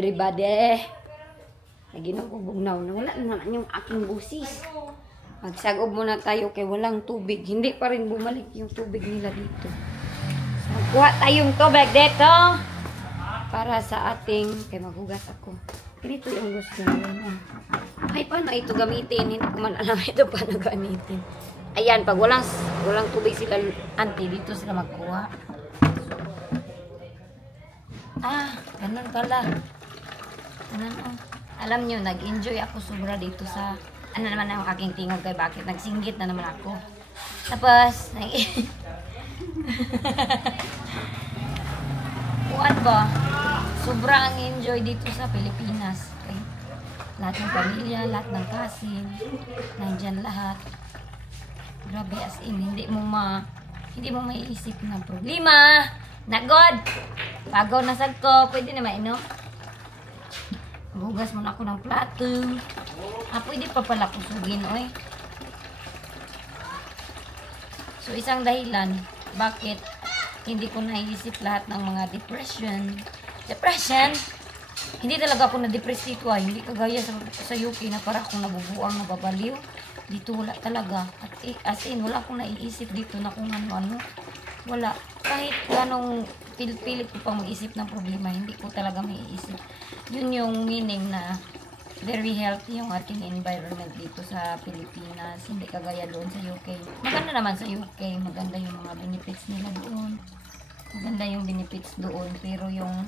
everybody. Naginom ko bugnaw na wala na naman yung aking busis. Magsagob muna tayo kay walang tubig. Hindi pa rin bumalik yung tubig nila dito. So, magkuha tayong tubig dito. Para sa ating, kay maghugas ako. Ganito yung gusto nyo. Ay, paano ito gamitin? Hindi ko man alam ito paano gamitin. Ayan, pag walang tubig sila, auntie, dito sila magkuha. Ah, ganun pala. Ganun, oh. Alam nyo, nag-enjoy ako sobra dito sa, ano naman ang aking tingog kay bakit nagsinggit na naman ako. Tapos, kuwan ba? Sobra ang enjoy dito sa Pilipinas. Okay? Lahat ng pamilya, lahat ng kasin, nandyan lahat. Grabe as in, hindi mo maiisip ng problema. Nagod! Pagaw na sad ko, pwede na mainom. Hugas muna ako ng plato. Pwede pa pala kusugin, oy. So, isang dahilan, bakit hindi ko naisip lahat ng mga depression. Hindi talaga ako na-depress dito, ay. Hindi kagaya sa UK na para akong nabubuang, nababaliw. Dito wala talaga. As in, wala akong naiisip dito na kung ano-ano. Wala. Kahit ganong pilit ko pang mag-isip ng problema, hindi ko talaga maiisip. Yun yung meaning na very healthy yung ating environment dito sa Pilipinas. Hindi kagaya doon sa UK. Maganda naman sa UK. Maganda yung mga benefits nila doon. Maganda yung benefits doon. Pero yung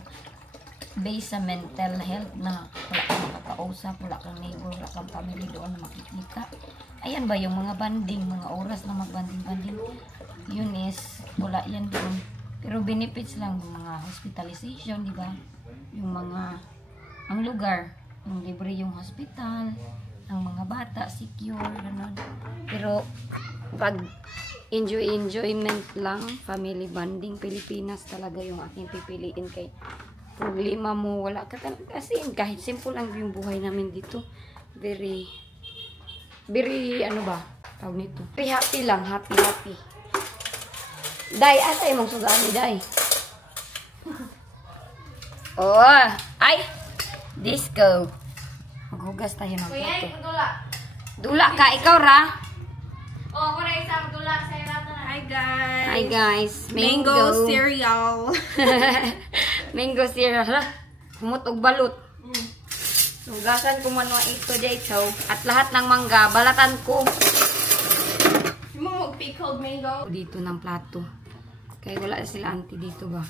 base sa mental health na wala kang makakausap, wala kang neighbor, wala kang family doon na makikita. Ayan ba yung mga banding, mga oras na magbanding-banding. Yun is, wala yan doon. Pero benefits lang yung mga hospitalization, di ba? Yung mga, ang lugar, yung libre yung hospital, ang mga bata, secure, gano'n. Pero, pag enjoyment lang, family bonding, Pilipinas talaga yung aking pipiliin kay problema mo, wala ka talaga. Kasi kahit simple lang yung buhay namin dito. Very, ano ba? Tawag nito. Happy lang, happy. Day, asa yung mong sugaan ni Day? Oh, ay! Disco. Maghugas tayo ng plato. Dula ka, ikaw ra? Oh, para isang dula sa rato na. Hi guys. Mango cereal. Mango cereal. Humot og balot. Hugasan ko man ito dito. At lahat ng mangga, balatan ko. Yung mga pickled mango. Dito ng plato. Kaya wala sila auntie dito ba?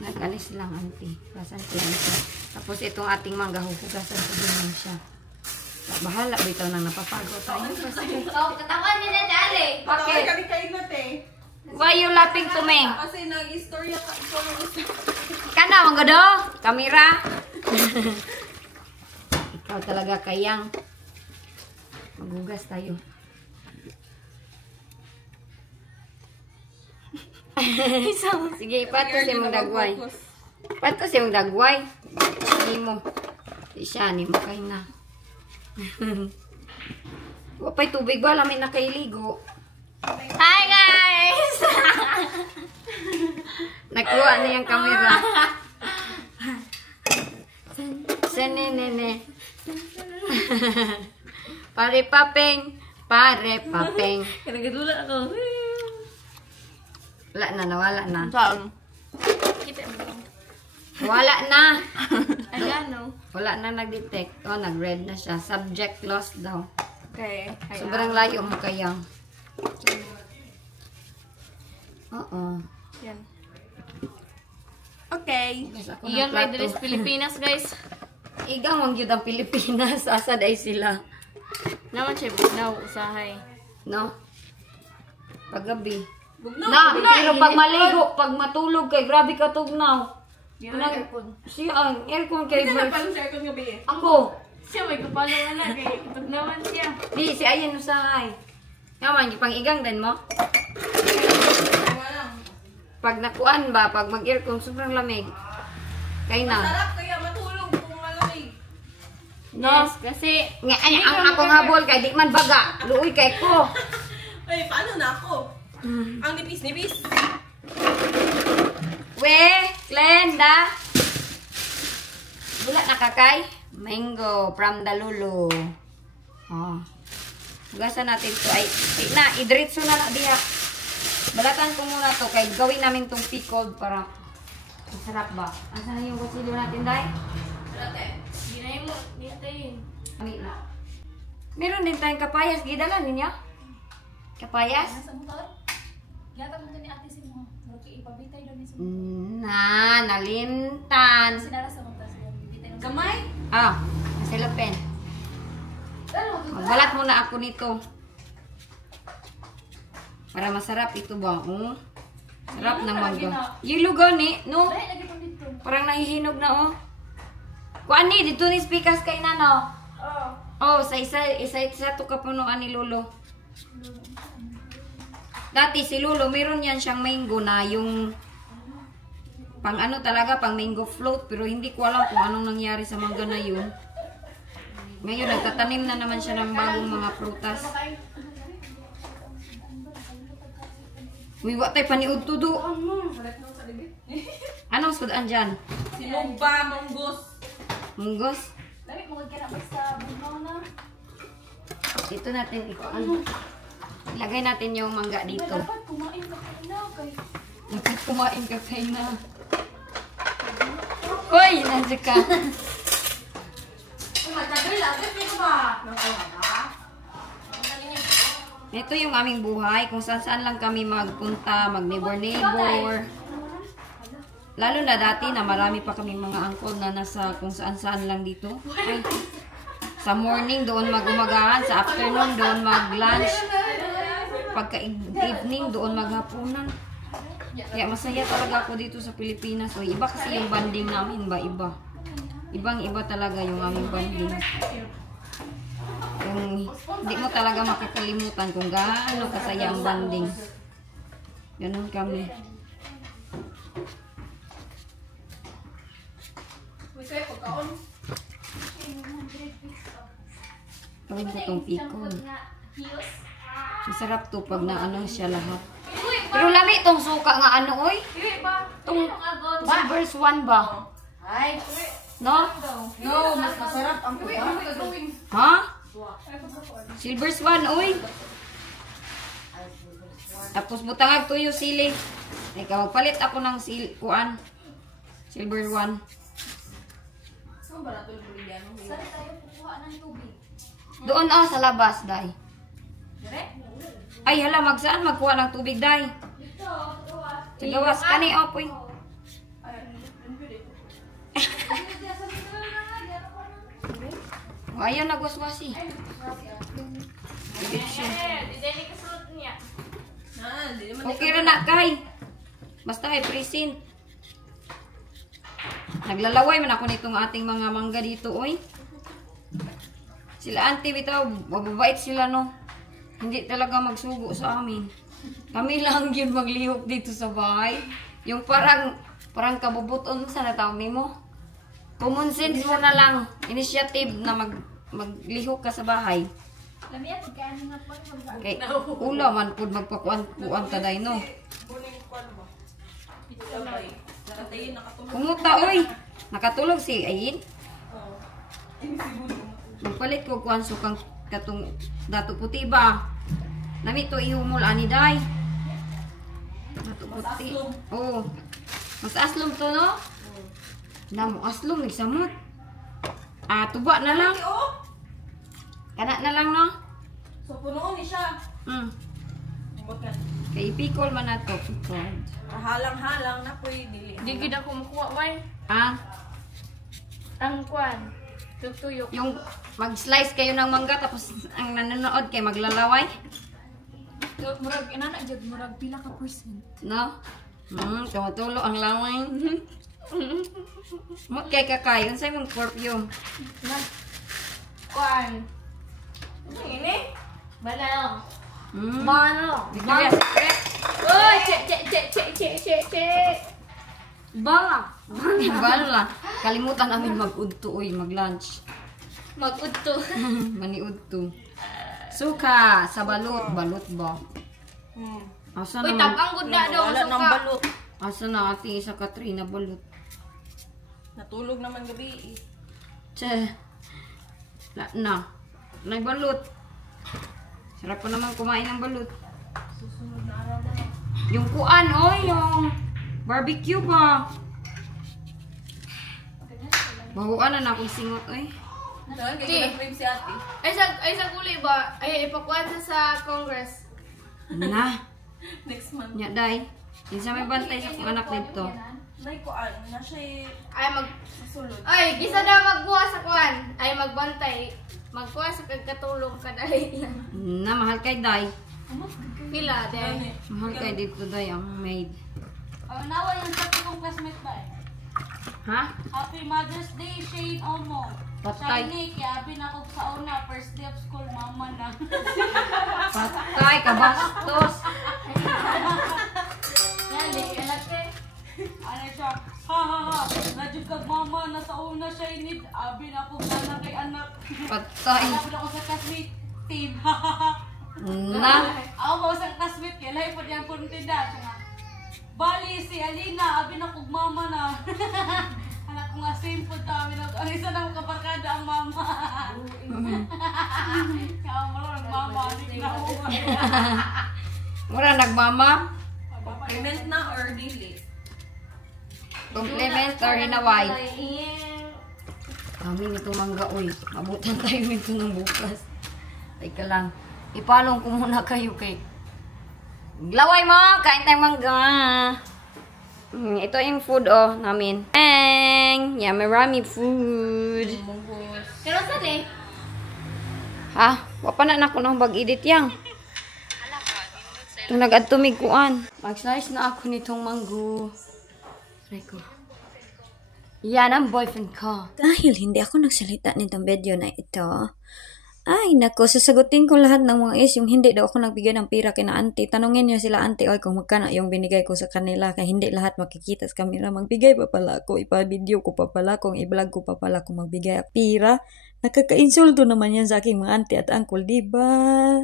Nag-alis silang auntie. Hugasan ko lang siya. Tapos itong ating mangga, hugasan ko din siya. Bahala, bitaw nang napapagaw tayo. Oh, katawan niya na dali. Bakit? Kain na te. Why you laughing to me? Kasi nag-istorya ka ito ng isa. Kana, mga do? Kamera? Ikaw talaga kayang. Maghugas tayo. Sige, pato siya mong dagway. Pato siya mong dagway. Hindi mo. Siya, ni mo kayo na. Wapay tubig ba? Lamay na kailigo. Hi guys! Nakuha na yung camera. Sanenene. Pare papeng. Kanagadula ako. Wala na, nawala na. Saan? Kita mo lang. Wala na. Ayan no. Wala na nag-detect. Oh, nag-red na siya. Subject lost daw. Okay. Sobrang layo mo kaya. Oo. Yan. Okay. Iyan may dress Pilipinas guys. Igang wang yun ang Pilipinas. Asa day sila. Naman siya bugnaw usahay. No? Paggabi. Bugnaw. Na, pero pag maligo, pag matulog kay grabe ka tugnaw. Yan ang aircon. Siya ang aircon kay Kasi napalong sa aircon gabi eh. Ako. Siya may kapalong na kay bugnawan siya. Di, si Ayan usahay. Yaman, yung pang igang din mo. Pag nakuan ba, pag mag-aircon, sobrang lamig. Kay na. Masarap kaya matulog kung malamig. No? Yes, kasi Nga, ang akong habol kay di man baga. Luoy kay ko. ay, paano na ako? Ang nipis-nipis. We, Glenda. Wala na kakay. Mango from Dalulu. Oh. Hugasan natin to ay na idritso na lang diha. Balatan ko muna to kay gawin namin tong pickled para masarap ba. Asan na yung kutsilyo natin, Day? Dati. Ginay mo. Ginay. Ami na. Meron din tayong kapayas. Gidala niya? Kapayas? Nasa motor? Yata mo ni ate si mo. Ruki ipabitay daw ni sa Nalimtan. Sinara sa motor siya. Bibitay daw. Gamay? Nasilopen. Magbalat muna ako nito. Para masarap ito ba? Sarap ng mangga. Yung lugaw ni, no? Ay, lagi pang dito. Parang nahihinog na, oh. Kuan ni, dito ni speakers kay Nano. Oh, sa isa to kapunuan ni Lolo. Dati si Lolo, meron yan siyang mango na yung pang ano talaga, pang mango float. Pero hindi ko alam kung anong nangyari sa mangga na yun. Ngayon, nagtatanim na naman siya ng bagong mga prutas. Uy, what tayo paniud to do? Anong sudaan dyan? Sinugba, munggos. Munggos? Lami mo kaya na sa bunaw na. Dito natin ikuan. Ilagay natin yung mangga dito. Dapat kumain ka na kay. Dapat kumain ka kayo na. Uy, nandiyan ka. Matagal lang. Kasi ba? Ito yung aming buhay. Kung saan lang kami magpunta, mag-neighbor-neighbor. Lalo na dati na marami pa kaming mga uncle na nasa kung saan lang dito. Ay, sa morning doon mag-umagahan, sa afternoon doon mag-lunch. Pagka-evening doon maghapunan. Kaya masaya talaga ako dito sa Pilipinas. So, iba kasi yung banding namin ba? Iba. Ibang-iba talaga yung aming banding. Yung hindi mo talaga makakalimutan kung gaano kasaya ang banding. Ganun kami. Kasi pagkaon. Gawin ko tong pikon. Masarap to pag naano siya lahat. Pero lami tong suka nga ano, oy. Tong silver swan ba? Ay. No? No, mas masarap ang puwa. Ha? Silver swan, oy. Tapos butangag tuyo sili. Ikaw, magpalit ako ng kuan. Silver one. Saan ba natin yung Boliviano? Saan tayo kukuha ng tubig? Doon sa labas, day. Ay, hala, magsaan magkuha ng tubig, day? Sa gawas, kani, opoy. Ayaw, nagwaswasi. Okay na na, kay. Basta ay present. Naglalaway man ako nitong ating mga mangga dito, oy. Sila auntie bitaw, mababait sila, no. Hindi talaga magsugo sa amin. Kami lang yun maglihok dito sa bahay. Yung parang kabubuton sa natawag nimo. Common sense mo na lang. Initiative na maglihok ka sa bahay. Lami at kaya nga po. Kay ula man pud magpakuan taday, no. Kumuta, oy. Nakatulog si Ayin. Magpalit ko kuan sukang katong dato puti ba. Nami to ihumol ani day. Dato puti. Oh. Mas aslom to, no? Namo aslom ni samot. Tuba na lang. Kana na lang, no? So, punoon ni siya. Bakan. Kay pikol man nato, pikol. Halang-halang na po yung dili. Di gid ako makuha way. Ang kwan. Tutuyok. Yung mag-slice kayo ng mangga tapos ang nanonood kay maglalaway. Murag inana jud murag pila ka percent. No? Tumatulo ang laway. Kay kakay, unsay mong perfume? Kwan. Ano ini? Bala. Mano? Victoria's Secret? Oh, che. Bala. Bala. Kalimutan namin mag-udto, oy, mag-lunch. Mag-udto. Maniudto. Suka sa balot. Balot ba? Asa Uy, naman? takang gud na daw Wala suka. ng balot. Asa na ati sa Katrina balot? Natulog naman gabi. Che. Wala na. Nagbalot. Sarap ko naman kumain ng balot. Susunod na araw na. Yung kuan, yung barbecue pa. Bahuan na akong singot, oy. Doon, kaya crave si ate. Ay sa kuli ba? Ay ipakuan sa Congress. Na. Next month. Nya, day. Isa may bantay sa kong anak dito. Nay ko na siya Ay susulod. Ay, gisa na magbuha sa kuan. Ay magbantay. Magkuha sa kagkatulong kadali lang. Na, mahal kay day. Pila de. Mahal kay dito, day, ang maid. Nawa yung sa kong classmate ba eh. Ha? Happy Mother's Day, Shane Omo. Patay. Shiny, kaya ako sa una, first day of school, mama na. Patay, kabastos. Yan, di kalate. Ano siya? Ha ha ha, nadyo kag mama, nasa una, Shiny. Abi na ako sana kay anak. Patay. Hanapin ako sa classmate team. Ha ha ha. Na. Ako ba sa classmate, kaya lahi po diyan po ntinda. Siya nga, Bali, si Alina, abi na kog mama na. Anak ko nga same po tayo. Ang isa na mga kabarkada ang mama. Kaya mo lang mama, adik na ako. Mura nagmama. Payment na or daily? Compliment or hinaway. Kami nito mangga, uy. Mabutan tayo nito ng bukas. Teka lang. Ipalong ko muna kayo kay... Laway mo! Kain tayong mangga! Ito yung food, namin. Bang! Yeah, marami food. Pero saan eh? Ha? Wapa na ako ng bag-edit yang. Ito nag-adtumig kuan. Mag-slice na ako nitong manggo. Try ko. Yan ang boyfriend ko. Dahil hindi ako nagsalita nitong video na ito, ay, nako, sasagutin ko lahat ng mga yung hindi daw ako nagbigay ng pira kina auntie. Tanungin niyo sila auntie, oy, kung magkano yung binigay ko sa kanila. Kaya hindi lahat makikita sa camera. Magbigay pa pala ako, ipa-video ko pa pala, kung i-vlog ko pa pala kung magbigay ako pira. Nakaka-insulto naman yan sa aking mga auntie at uncle, diba?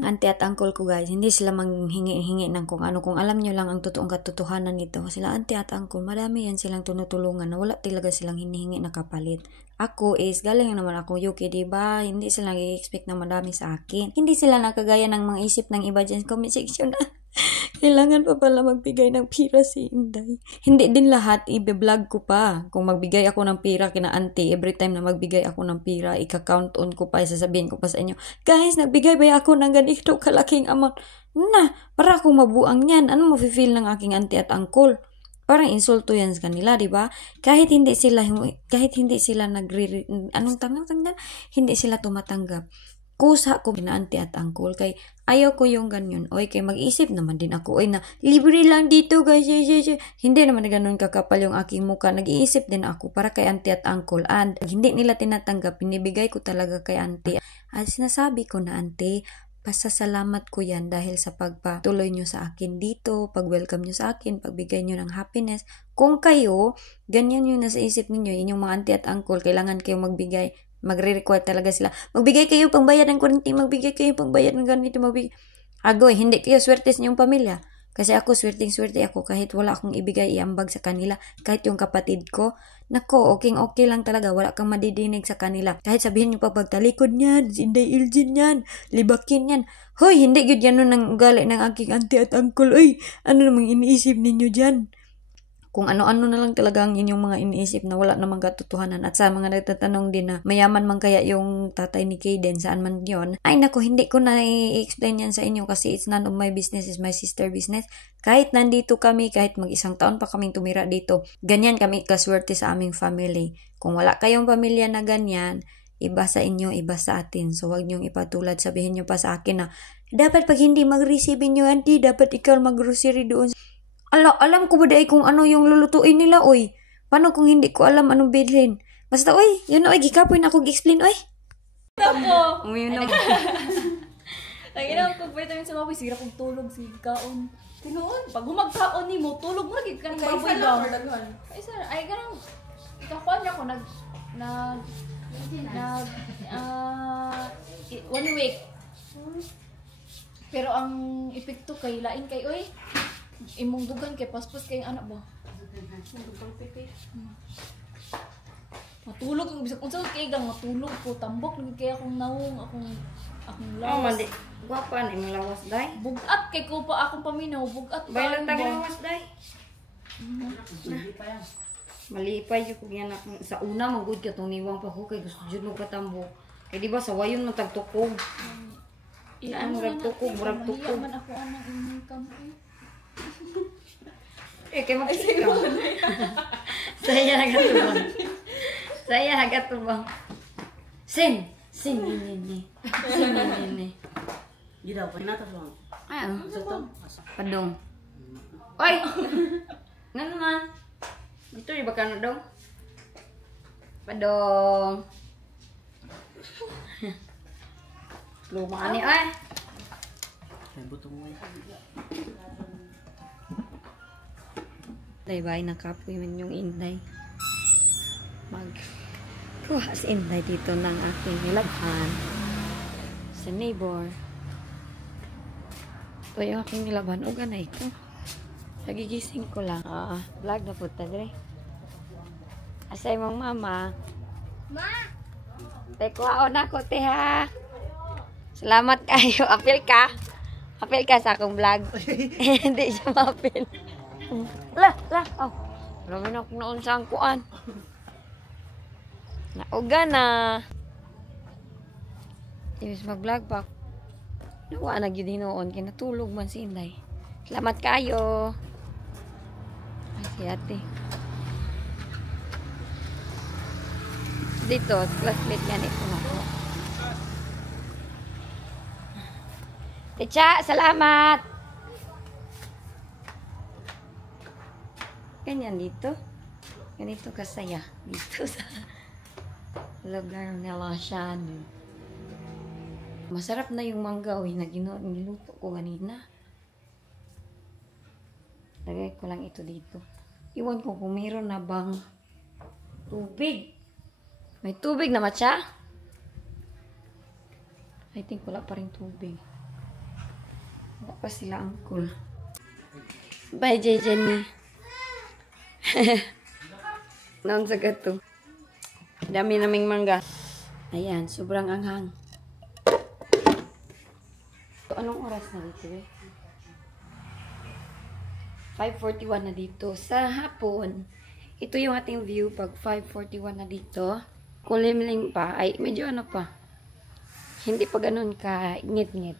Auntie at uncle ko, guys, hindi sila manghingi-hingi ng kung ano. Kung alam nyo lang ang totoong katotohanan nito, sila auntie at uncle, marami yan silang tunutulungan na wala talaga silang hinihingi na kapalit. Ako is, galing naman ako UK, diba? Hindi sila nag-expect na madami sa akin. Hindi sila nakagaya ng mga isip ng iba dyan sa comment section na kailangan pa pala magbigay ng pira si Inday. Hindi din lahat, i-vlog ko pa. Kung magbigay ako ng pira kina auntie, every time na magbigay ako ng pira, ika-count on ko pa, sasabihin ko pa sa inyo, guys, nagbigay ba ako ng ganito kalaking amount? Na, para akong mabuang yan. Ano mo feel ng aking auntie at uncle? Parang insulto yan sa kanila, di ba? Kahit hindi sila hindi sila tumatanggap. Kusa ko na auntie at uncle kay ayaw ko yung ganyan. Oy, kay mag-isip naman din ako. Oy, na libre lang dito, guys. Hindi naman na ganun kakapal yung aking muka. Nag-iisip din ako para kay auntie at uncle. And hindi nila tinatanggap. Pinibigay ko talaga kay auntie. At sinasabi ko na auntie, pasasalamat ko yan dahil sa pagpatuloy nyo sa akin dito, pag-welcome nyo sa akin, pagbigay nyo ng happiness. Kung kayo, ganyan yung nasa isip ninyo, inyong mga auntie at uncle, kailangan kayong magbigay, magre-require talaga sila. Magbigay kayo pang bayad ng kurinti, magbigay kayo pang bayad ng ganito, magbigay. Agoy, hindi kayo swerte sa inyong pamilya. Kasi ako, swerte ako kahit wala akong ibigay iambag sa kanila. Kahit yung kapatid ko, nako, okay lang talaga. Wala kang madidinig sa kanila. Kahit sabihin nyo pa pagtalikod niyan, Inday Iljin yan, libakin yan. Hoy, hindi yun yan ng ugali ng aking auntie at uncle. Uy, ano namang iniisip ninyo dyan? Kung ano-ano na lang talaga ang inyong mga iniisip na wala namang katotohanan. At sa mga nagtatanong din na mayaman man kaya yung tatay ni Kayden, saan man yon. Ay nako, hindi ko na i-explain yan sa inyo kasi it's none of my business, it's my sister business. Kahit nandito kami, kahit mag-isang taon pa kaming tumira dito, ganyan kami kaswerte sa aming family. Kung wala kayong pamilya na ganyan, iba sa inyo, iba sa atin. So wag niyong ipatulad, sabihin niyo pa sa akin na dapat pag hindi mag-receive niyo auntie, dapat ikaw mag-grocery doon. Alam ko ba dahil kung ano yung lulutuin nila, oy? Paano kung hindi ko alam anong bilhin? Basta, oy, yun, oy, gikapoy na ako gi-explain, oy. Tapo! Yun, oy. Ang ina ko pwede tayo sa mga sigira kong tulog si kaon. Tinuon, pag humagkaon ni mo, tulog mo lagi kang baboy Kaisa lang or daghan? Kaisa, ay ganun. Ikakuan niya ko, 1 week. Pero ang epekto kay lain kay, oy, imong dugan kay paspos kay anak ba? Matulog yung bisag unsa kay gang matulog ko tambok lagi kay akong naong akong Oh, lawas. mali. Gwapa na imong lawas, day. Bugat kay ko pa akong paminaw, bugat pa. Baylan tag lawas, day. Malipay yung kung yan sa una, magud ka itong niwang pa ko kay gusto dyan mo katambo. Kaya di ba sa wayon mo tagtukog. Ilaan mo ragtukog, murag tukog. Man ako anang imong kamay. Kaya magsigaw. Saya nagatubang. Saya nagatubang. Sin! Sin, nini. Sin, nini. Gidaw, pinatas lang. Ano? Ito. Padong. Oy! Nga naman. Dito di ba ka na dong? Padong. Luma ni ay. May butong mo. Day-bay nakapoy man yung inday. Kuha si inday dito ng aking nilabhan sa neighbor. Ito yung aking nilabhan. Uga na ito. Nagigising ko lang. Vlog na po tayo. Asay mong mama. Ma! Tekuhaon ako, te ha. Salamat kayo. Apil ka. Apil ka sa akong vlog. Hindi siya ma-apil. La. Oh. Marami na akong naon sa angkuan. Nauga na. Ibig mag-vlog pa. Nawa na gyud hinoon kay natulog man si Inday. Salamat kayo. Ay si ate. Dito, classmate gani ko na ko. Teacher, salamat. Ganyan dito. Ganito kasaya. Dito sa lugar nila siya. Masarap na yung manggaw na niluto ko kanina. Lagay ko lang ito dito. Iwan ko kung mayroon na bang tubig. May tubig na matcha? I think wala pa rin tubig. Wala pa sila uncle. Bye, Jenny. Naon sa gato. Dami naming mangga. Ayan, sobrang anghang. So, anong oras na dito eh? 5:41 na dito. Sa hapon, ito yung ating view pag 5:41 na dito. Kulimlim pa. Ay, medyo ano pa. Hindi pa ganun ka ngit-ngit.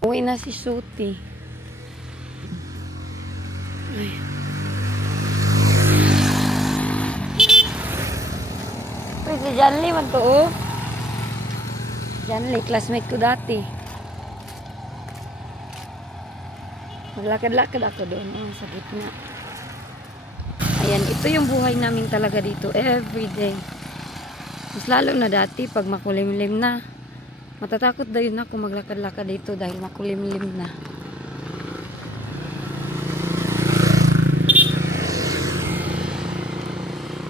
Uwi na si Suti. Ay. Uy, si Janly man to, oh. Janly, classmate ko dati. Maglakad-lakad ako doon. Sa gitna. Ayan, ito yung buhay namin talaga dito. Everyday. Mas lalo na dati, pag makulimlim na. Matatakot daw yun ako maglakad-lakad dito dahil makulimlim na.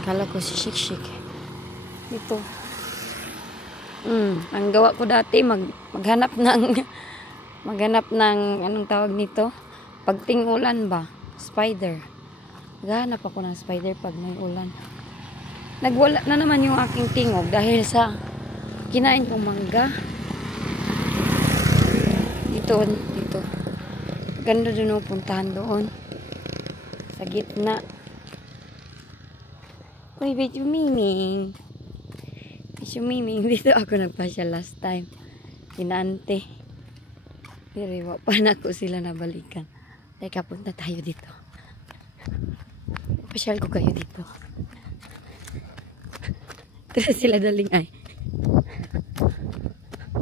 Kala ko si Shik-Shik. Dito. Ang gawa ko dati, maghanap ng, anong tawag nito? Pagting ulan ba? Spider. Maghanap ako ng spider pag may ulan. Nagwala na naman yung aking tingog dahil sa kinain kong mangga. Dito. Ganda doon puntahan doon. Sa gitna. Uy, Betyo Miming. Betyo Miming. Dito ako nagpasya last time. Inante. Pero pa na ko sila nabalikan. Teka, punta tayo dito. Pasyal ko kayo dito. Tara sila daling ay.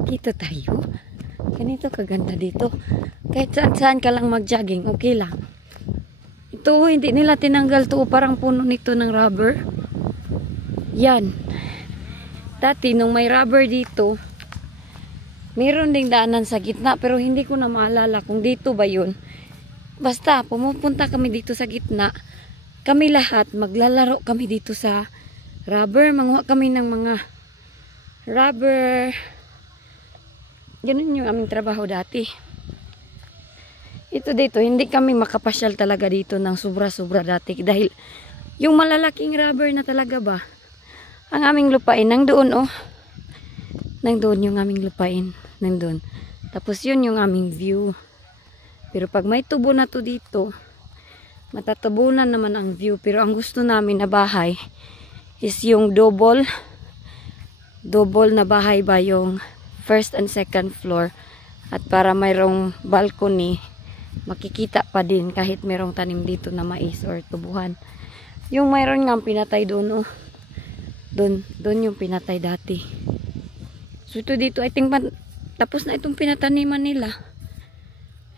Dito tayo. Ganito kaganda dito. Kahit saan ka lang mag-jogging, okay lang. Ito, hindi nila tinanggal to. Parang puno nito ng rubber. Yan. Dati, nung may rubber dito, meron ding daanan sa gitna. Pero hindi ko na maalala kung dito ba yun. Basta, pumupunta kami dito sa gitna. Kami lahat, maglalaro kami dito sa rubber. Manguha kami ng mga rubber. Ganun yung aming trabaho dati. Ito dito, hindi kami makapasyal talaga dito ng sobra-sobra dati. Dahil yung malalaking rubber na talaga ba, Ang aming lupain, nang doon oh. Nang doon yung aming lupain. Nang doon. Tapos yun yung aming view. Pero pag may tubo na to dito, matatabunan naman ang view. Pero ang gusto namin na bahay is yung double na bahay ba yung first and second floor. At para mayroong balcony, makikita pa din kahit mayroong tanim dito na mais or tubuhan. Yung mayroon nga pinatay doon oh. Doon yung pinatay dati. So ito dito, I think tapos na itong pinataniman nila.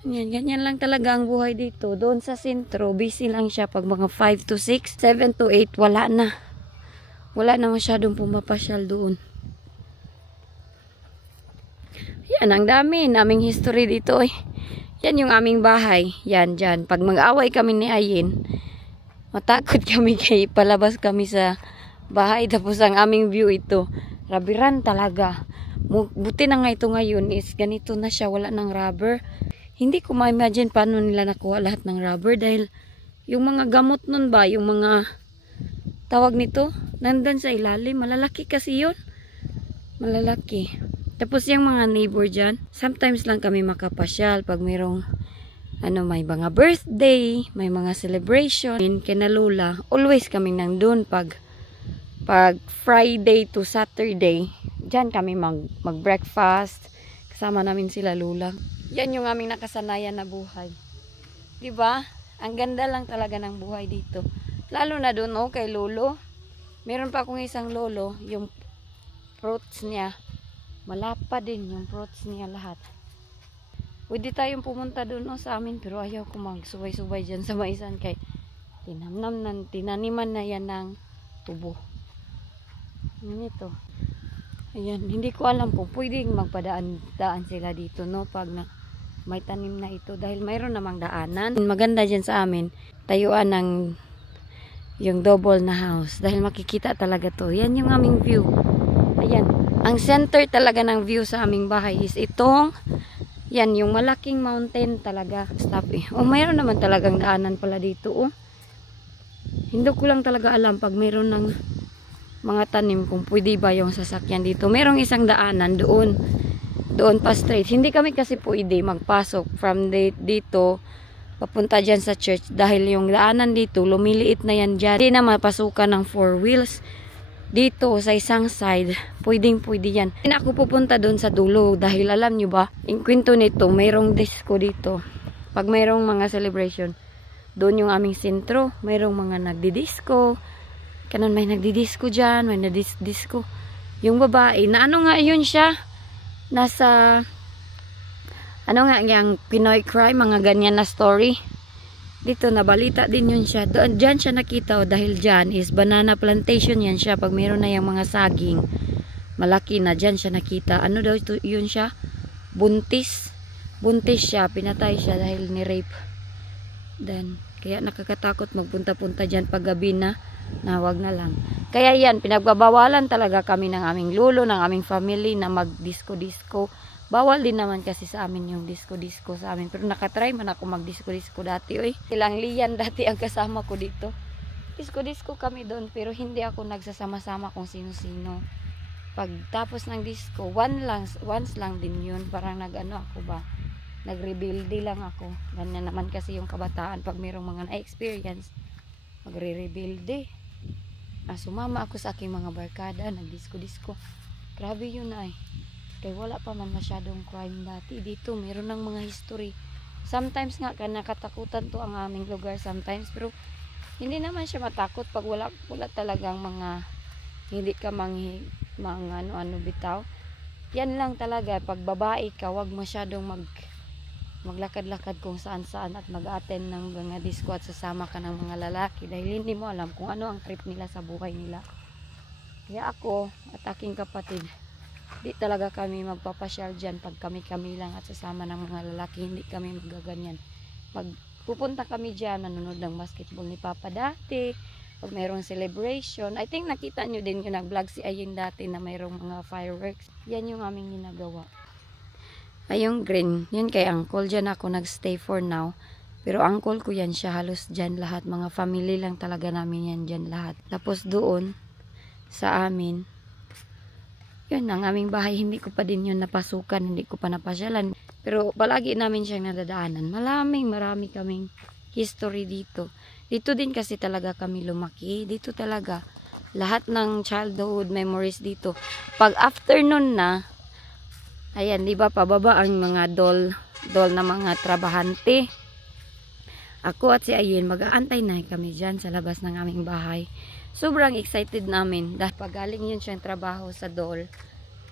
Yan, ganyan lang talaga ang buhay dito. Doon sa sentro, busy lang siya pag mga 5 to 6, 7 to 8, wala na. Wala na masyadong pumapasyal doon. Yan, ang dami naming history dito eh. Yan yung aming bahay. Yan, dyan. Pag mag-away kami ni Ayin, matakot kami kay palabas kami sa bahay. Tapos ang aming view ito. Rabiran talaga. Buti na nga ito ngayon is ganito na siya. Wala ng rubber. Hindi ko ma-imagine paano nila nakuha lahat ng rubber dahil yung mga gamot nun ba, yung mga tawag nito, nandun sa ilalim. Malalaki kasi yun. Malalaki. Tapos yung mga neighbor dyan, sometimes lang kami makapasyal pag mayroong may mga birthday, may mga celebration. Kina Lola, always kami nandun pag Friday to Saturday. Dyan kami mag-breakfast. Kasama namin sila Lola. Yan yung aming nakasanayan na buhay. Diba? Ang ganda lang talaga ng buhay dito. Lalo na doon kay Lolo. Meron pa akong isang lolo, yung fruits niya. Malapa din yung fruits niya lahat. Pwede tayong pumunta doon sa amin pero ayaw ko magsubay-subay dyan sa maisan kay tinaniman na yan ng tubo. Yan ito. Ayan, hindi ko alam kung pwedeng magpadaan sila dito pag may tanim na ito dahil mayroon namang daanan. Maganda dyan sa amin, tayuan ng yung double na house dahil makikita talaga to. Yan yung aming view. Ayan, ang center talaga ng view sa aming bahay is itong yan, yung malaking mountain talaga. Stop eh. Mayroon naman talagang daanan pala dito Hindi ko lang talaga alam pag mayroon ng mga tanim kung pwede ba yung sasakyan dito. Merong isang daanan doon pa straight. Hindi kami kasi pwede magpasok from dito papunta dyan sa church dahil yung daanan dito lumiliit na yan dyan. Hindi na mapasukan ng 4 wheels. Dito sa isang side, pwede yan. Hindi na ako pupunta doon sa dulo dahil alam nyo ba, yung kwento nito, mayroong disco dito. Pag mayroong mga celebration, doon yung aming sentro, mayroong mga nagdi-disco. Kanan may nagdi-disco dyan, may nagdi-disco. Yung babae, na ano nga yun siya? Nasa, ano nga yung Pinoy crime, mga ganyan na story. Dito, nabalita din yun siya. Dyan siya nakita dahil dyan is banana plantation yan siya. Pag mayroon na yung mga saging, malaki na, dyan siya nakita. Ano daw ito, yun siya? Buntis. Buntis siya, pinatay siya dahil ni-rape. Then, kaya nakakatakot magpunta-punta dyan pag gabi na wag na lang. Kaya yan, pinagbabawalan talaga kami ng aming lolo, ng aming family na mag-disco-disco. Bawal din naman kasi sa amin yung disco-disco sa amin. Pero nakatry man ako mag-disco-disco dati. Ilang liyan dati ang kasama ko dito. Disco-disco kami doon pero hindi ako nagsasama-sama kung sino-sino. Pag tapos ng disco, once lang din yun. Parang ako ba? Nagre-rebuilde lang ako. Ganyan naman kasi yung kabataan pag mayroong mga na-experience. Magre-rebuilde. Sumama ako sa aking mga barkada, nag-disco-disco. Grabe yun kaya wala pa man masyadong crime dati. Dito, meron ng mga history. Sometimes nga, nakatakutan to ang aming lugar sometimes. Pero, hindi naman siya matakot pag wala talagang mga, hindi ka mga ano bitaw. Yan lang talaga, pag babae ka, wag masyadong maglakad-lakad kung saan-saan at mag-attend ng mga disco at sasama ka ng mga lalaki dahil hindi mo alam kung ano ang trip nila sa buhay nila. Kaya ako at aking kapatid, di talaga kami magpapasyal dyan pag kami lang at sasama ng mga lalaki. Hindi kami magaganyan. Pag pupunta kami dyan, nanonood ng basketball ni Papa dati, pag mayroong celebration, I think nakita nyo din yung nag-vlog si Ayin dati na mayroong mga fireworks. Yan yung aming ginagawa. Yung green, yun kay uncle. Dyan ako nagstay for now. Pero uncle ko yan siya, halos dyan lahat. Mga family lang talaga namin yan dyan lahat. Tapos doon, sa amin. Yun, ang aming bahay, hindi ko pa din yun napasukan, hindi ko pa napasyalan. Pero palagi namin siyang nadadaanan. Marami kaming history dito. Dito din kasi talaga kami lumaki. Dito talaga. Lahat ng childhood memories dito. Pag afternoon na, ayan, di ba, pababa ang mga doll na mga trabahante. Ako at si Ayin, mag-aantay na kami dyan sa labas ng aming bahay. Sobrang excited namin dahil pagaling yun siyang trabaho sa doll,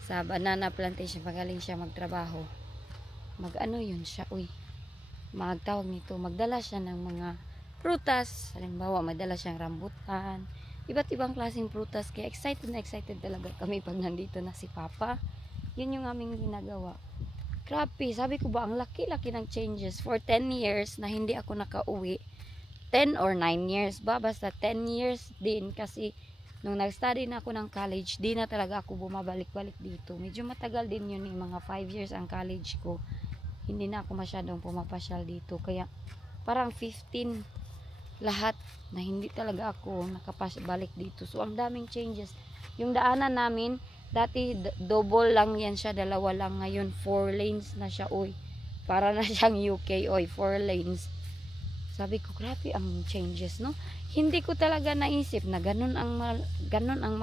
sa banana plantation, pagaling siya magtrabaho. Mag-ano yun siya, magtawag nito, magdala siya ng mga prutas. Halimbawa, magdala siyang rambutan, iba't ibang klaseng prutas. Kaya excited na excited talaga kami pag nandito na si Papa. Yun yung aming ginagawa. Grabe, sabi ko ba, ang laki-laki ng changes. For 10 years na hindi ako nakauwi, 10 or 9 years ba? Basta 10 years din kasi nung nag-study na ako ng college, di na talaga ako bumabalik-balik dito. Medyo matagal din yun, mga 5 years ang college ko. Hindi na ako masyadong pumapasyal dito. Kaya parang 15 lahat na hindi talaga ako nakapabalik dito. So ang daming changes. Yung daanan namin, dati double lang yan siya, dalawa lang. Ngayon 4 lanes na siya, para na siyang UK, 4 lanes. Sabi ko, grabe ang changes, no? Hindi ko talaga naisip na ganun ang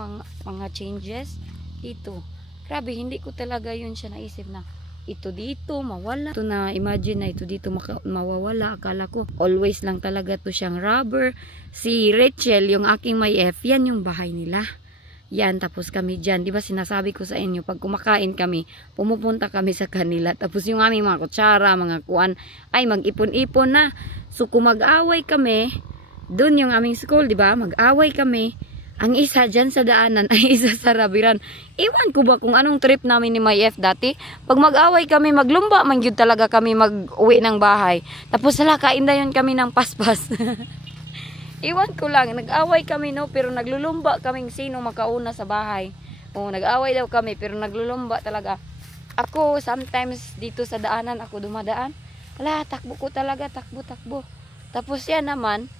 mga changes dito. Grabe, hindi ko talaga yun siya naisip na ito dito mawala. Ito na imagine na ito dito mawawala. Akala ko always lang talaga to siyang rubber. Si Rachel, yung aking may F, yan yung bahay nila. Yan, tapos kami dyan. Di ba sinasabi ko sa inyo, pag kumakain kami, pumupunta kami sa kanila. Tapos yung aming mga kutsara, mga kuan, ay mag-ipon-ipon na. So kung mag-away kami, dun yung aming school, di ba? Mag-away kami. Ang isa dyan sa daanan ay isa sa Rabiran. Iwan ko ba kung anong trip namin ni May F dati? Pag mag-away kami, maglumba, man yun talaga kami mag-uwi ng bahay. Tapos sala, kainda yun kami ng paspas. Iwan ko lang, nag-away kami, no, pero naglulumba kaming sino makauna sa bahay. Nag-away daw kami, pero naglulumba talaga. Ako, sometimes dito sa daanan, ako dumadaan. Takbo ko talaga, takbo. Tapos yan naman,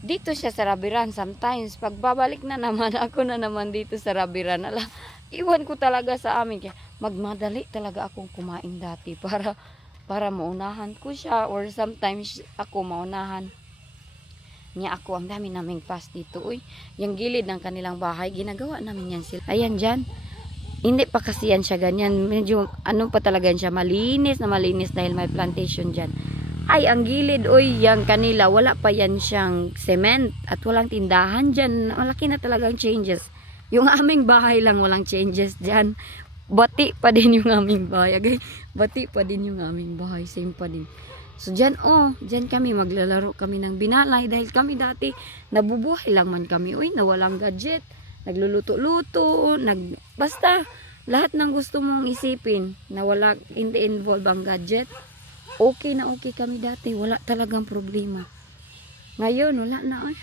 dito siya sa Rabiran. Sometimes, pagbabalik na naman, ako na naman dito sa Rabiran. Iwan ko talaga sa amin. Kaya magmadali talaga akong kumain dati para maunahan ko siya, or sometimes ako maunahan niya ako. Ang dami naming pass dito, yung gilid ng kanilang bahay, ginagawa namin yan sila. Ayan dyan, hindi pa kasi yan siya ganyan, medyo pa talaga siya, malinis dahil may plantation dyan. Ay, ang gilid, yung kanila, wala pa yan siyang cement at walang tindahan dyan. Malaki na talagang changes. Yung aming bahay lang walang changes dyan. Bati pa din yung aming bahay. Bati pa din yung aming bahay, same pa din. So dyan, dyan kami, maglalaro kami ng binalay. Dahil kami dati, nabubuhay lang man kami. Na walang gadget, nagluluto-luto, basta, lahat ng gusto mong isipin, na hindi involve ang gadget, okay na okay kami dati. Wala talagang problema. Ngayon, wala na,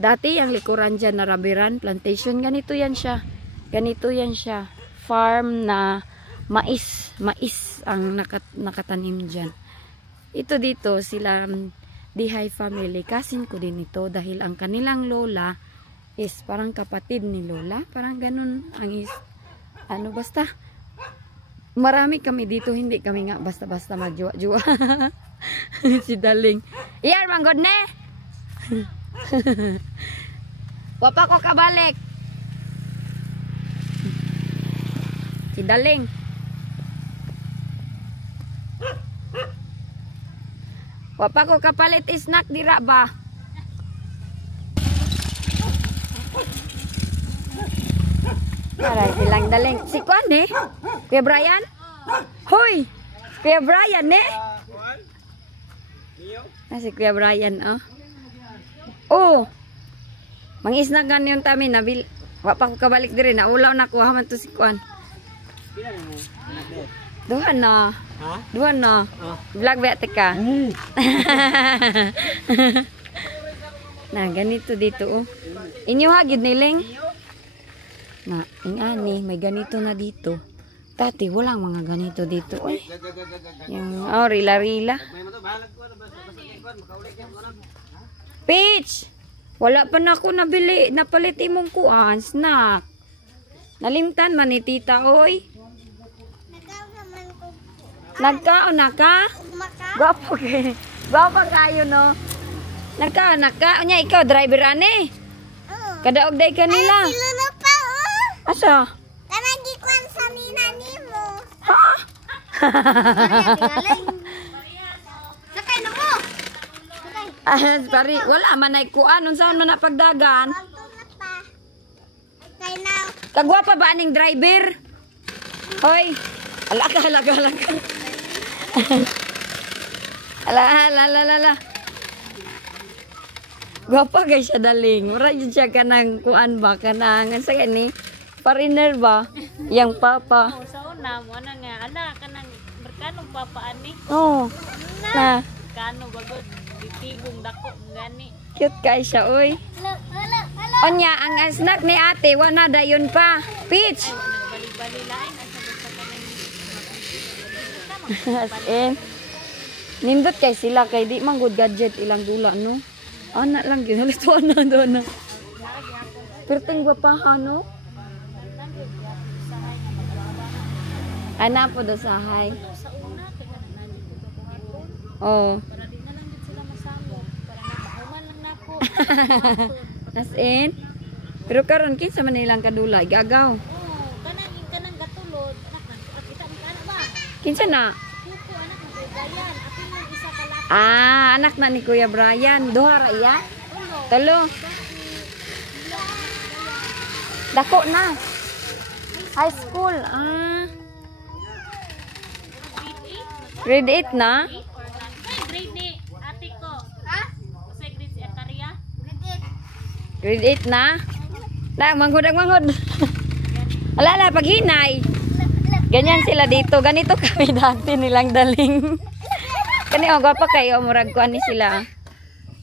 Dati, ang likuran dyan na Rabiran Plantation, ganito yan siya. Farm na mais ang nakatanim dyan. Ito dito, sila Dihay family, kasin ko din ito dahil ang kanilang lola is parang kapatid ni lola, parang ganun ang basta marami kami dito, hindi kami nga basta-basta magjuwa-juwa. Si Daling, iyar manggod ne. Wapa ko kabalik. Si Daling, wapa ko kapalit snack dira ba? Aray, silang Daling. Si Kwan Kuya Brian? Hoy! Kuya Brian si Kuya Brian, Mangisnagan yung tami, wapa ko kabalik diri, naulaw na kuha man to si Kwan. Duha na. Vlog ba ka? Na ganito dito Inyo hagid niling. Na ingani may ganito na dito. Dati walang mga ganito dito Yung rila-rila. Peach. Wala pa na ako nabili, napalit imong kuan, snack. Nalimtan man ni tita, oy. Nagkaon na ka? Gwapo kayo. Gwapo kayo, no? Nagkaon na ka? Unya, ikaw, driver ane? Kadaog day kanila. Ay, sila na pa, oh. Asa? Kanagi kwan sa ninani mo. Ha? Sakay na mo. Pari, wala man ay kuan. Unsa man na pagdagan? Wagto na pa. Kay na. Kagwapa ba aning driver? Hoy. Alaka. Ala. Gwapa guys siya daling. Mura yun siya kanang kuan ba? Kanang, sa gani? Foreigner ba? Yang papa. Sa una mo na nga ana kanang merkanong papaani. Oh. Na. Kano bagod titigong dako gani. Cute kay siya, oy. Onya, ang snack ni ate, wala dayon pa. Peach. Bali-bali lain asa basta As kanang in. Nindot kay sila kay di man good gadget ilang dula, no? Anak lang yun. Halituan na doon na. Pero tingwa pa, no? Ana po do sahay. sa una kay kanang nagit ko buhaton. Oh. Para di na lang gid sila masamo. Para napahuman lang nako. As in. Pero karon kinsa man nilang kadula, gagaw. Oh, kanang gatulod anak na kita mo kana ba? Kinsa na? Kuko anak na gayan. Ako yung isa ka laki. Anak na ni Kuya Brian. Duha ra iya? Talo. Dako na. High school. Grade 8 na? Grade ni ate ko. Ha? Sa grade si Akaria. Grade 8 na? Manghod. Ala, paghinay. Ganyan sila dito. Ganito kami dati nilang daling. Kani gwapa kayo, murag ko ani sila.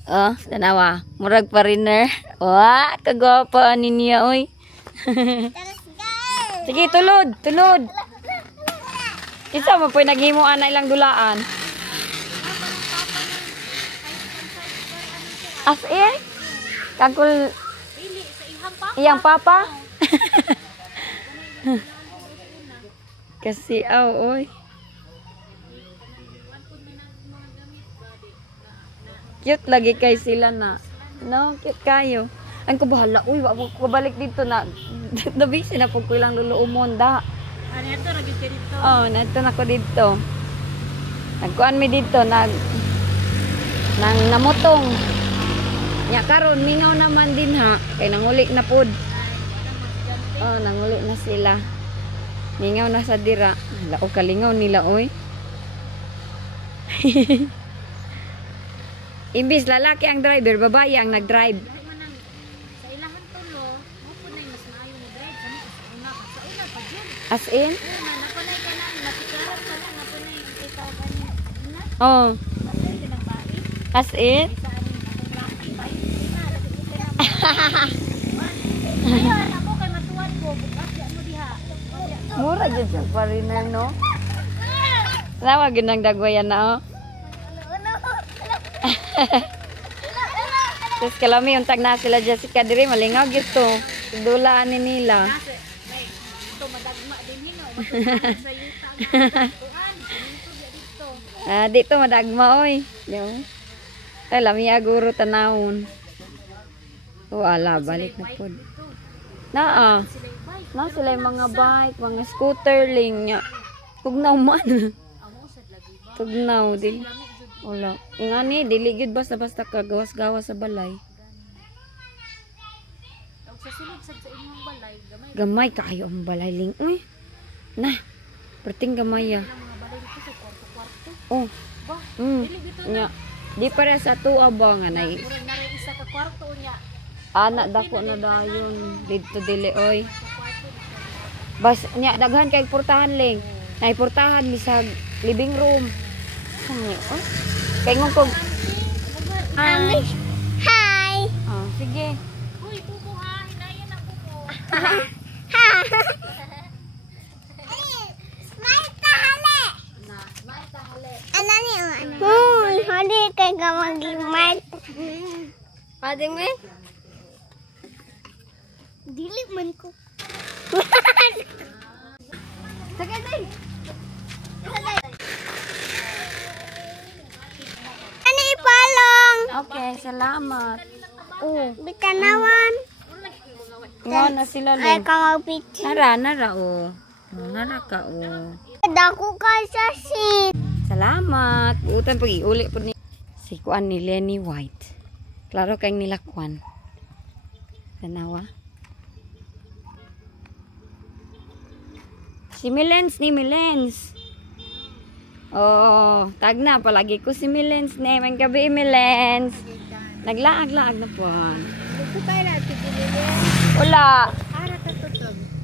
Oh, tanawa. Murag foreigner. Wah, kagwapa ani niya oy. Sige, tulod. Kinsa mo poy naghimuan na ilang dulaan? As in? Kagul iyang papa? Kasi oy. Cute lagi kay sila na. No, cute kayo. Ang ko bahala. Uy, wag ko balik dito na. Nabisi na po ko ilang luluumon da. Ano ito ra gyud dito. Oh, nato na ko dito. Nagkuan mi dito nang namutong. Nya karon mingaw naman din ha. Kay nanguli na pod. Oh, nanguli na sila. Mingaw na sa dira. Lao kalingaw nila oy. Imbis lalaki ang driver, babae ang nag-drive. Sa ilahan tulo, mo po na mas maayo mo drive kami sa una pa dyan. As in? Una napunay ka na matikarap ka na napunay ikaw kanina. Oh. Napunay tinagbai. As in? Sa aning laki ba? Ayun ako kay matuwan ko bukas ya mo diha. Mura dyan siya foreigner, no? Tawag yun ang dagwayan na, oh. Terus kalami untag na sila Jessica diri malingaw gito. Dulaan ni nila. Ito madagma din hino. Matuwan sa yuta. Kuan, dito. Dito madagma oy. Yo. Ay lami aguro tanawon. Wala balik na pod. Naa. Na sila yung mga bike, mga scooter ling nya. Tugnaw man. Tugnaw din. Wala. Ingani dili gyud basta-basta ka gawas-gawas sa balay. Og sa sulod sa imong balay, gamay Gamay kaayo ang balay ling. Uy. Na. Perting gamay ya. mga balay dito sa kwarto-kwarto. Oh. Ba, Mm. dili dito Nya. Di para sa tuwa ba nga nay. murag na rin isa ka kwarto nya. Anak dako na dayon dito dili oy. Bas nya daghan kay portahan ling. Nay portahan mi sa living room. Ano oh? Kay ngong kog. Hi. Oh, sige. Uy, pupo ha, hinayan na pupo. Smile tahale. Ano ni ano? Hadi kay gamag smile. Hadi me? Dili man ko. Sige, day. Ano ipalong? Okay, salamat. Bitanawan. Nga na sila Ay, lo. kamagpiti. Nara, oh. Nara ka, oh. Dako ka sa sin. Salamat. Buutan pag iuli po ni si Kuan ni Lenny White. Klaro kayong nila Kuan. Tanawa. Si Milens ni Milens. Oh, tag na palagi ko si Milens ni. May gabi Milens. Naglaag-laag na po. Wala.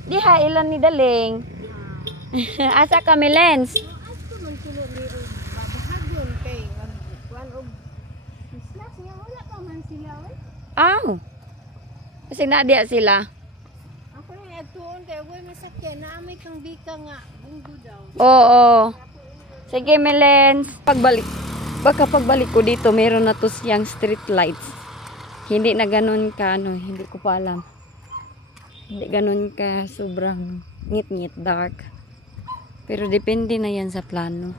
Diha ilan ni Daling. Asa ka Milens? Aw. Kasi nadia sila. Ako yung nagtuon kaya huwag masakyan na amay kang bika nga. Bunggo daw. Oo. Sige, Melens. Pagbalik. Baka pagbalik ko dito, meron na to siyang street lights. Hindi na ganun ka, ano, hindi ko pa alam. Hindi ganun ka, sobrang ngit-ngit, dark. Pero depende na yan sa plano.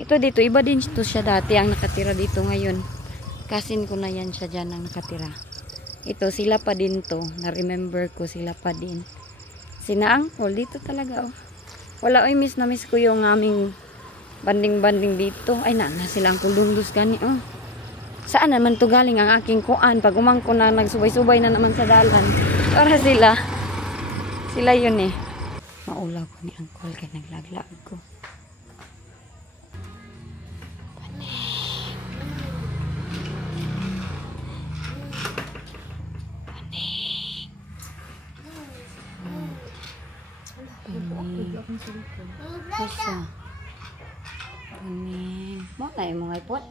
Ito dito, iba din to siya dati ang nakatira dito ngayon. Kasin ko na yan siya dyan ang nakatira. Ito, sila pa din to. Na-remember ko, sila pa din. Sina Angkol, dito talaga, oh. Wala, oy, miss na miss ko yung aming banding-banding dito. Ay, na sila Angkol Dungdus gani, oh. Saan naman to galing ang aking kuan? Pag umangko na, nagsubay-subay na naman sa dalan. Para sila. Sila yun, eh. Maulaw ko ni Angkol, kaya naglaglag ko. Masa? Ini, mau naik mau iPod?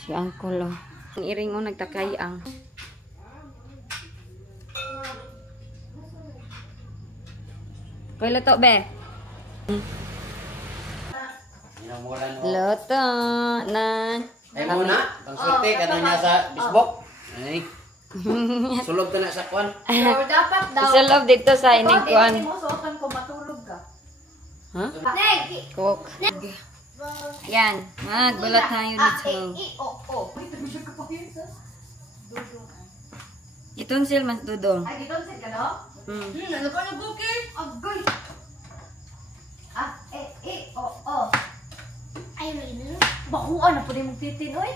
Si Angkol loh. Ang iring o nagtakay ang. Koy luto be. Luto na. Ay muna, pang swerte ka na niya sa Facebook. Ay. Sulog ka na sa kwan. Pero dapat daw. Isa love dito sa ining kuan. Hindi mo suotan ko matulog ka. Ha? Cook. Yan. Magbalat tayo dito. Itong sil mas dudong. Ay, dito sa ka, no? Ano ka na bukit? Agoy. Ay, may Bakuan na po rin mong titin, oy.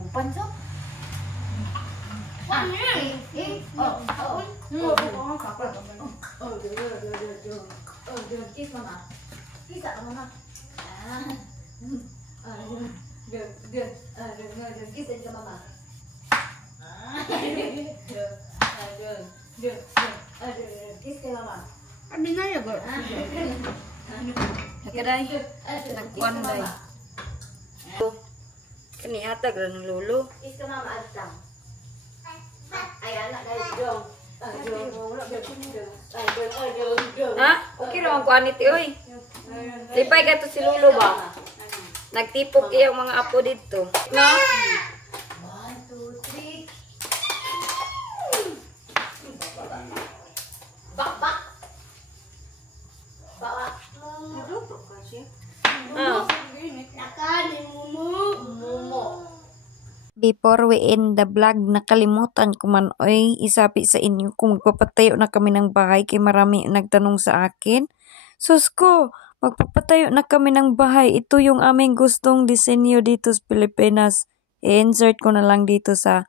Bupanso. Kiss mama. Kiss ako mama. Good. Kiss ka mama. Kiss ka mama. Abi na ya, girl. Nakaday. Nagkuan day. Kani hatag ra ng lolo. Kiss ka mama atang. Ay, anak kayo, Ha? Okay ra ang kuan niti oy. Lipay ka to si lolo ba? Nagtipok iyang mga apo dito. No? 1, 2, 3. Bak. Before we end the vlog, nakalimutan ko man oy isabi sa inyo kung magpapatayo na kami ng bahay kay marami nagtanong sa akin. Sus ko, magpapatayo na kami ng bahay. Ito yung aming gustong disenyo dito sa Pilipinas. I-insert ko na lang dito sa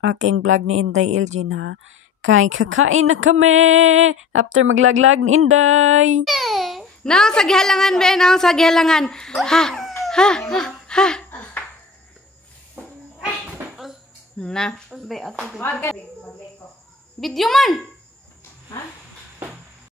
aking vlog ni Inday Elgin ha. Kakain na kami after maglaglag ni Inday. Nang sa gihalangan be, nang sa gihalangan. Ha. Na. Be ato. Video man! Ha?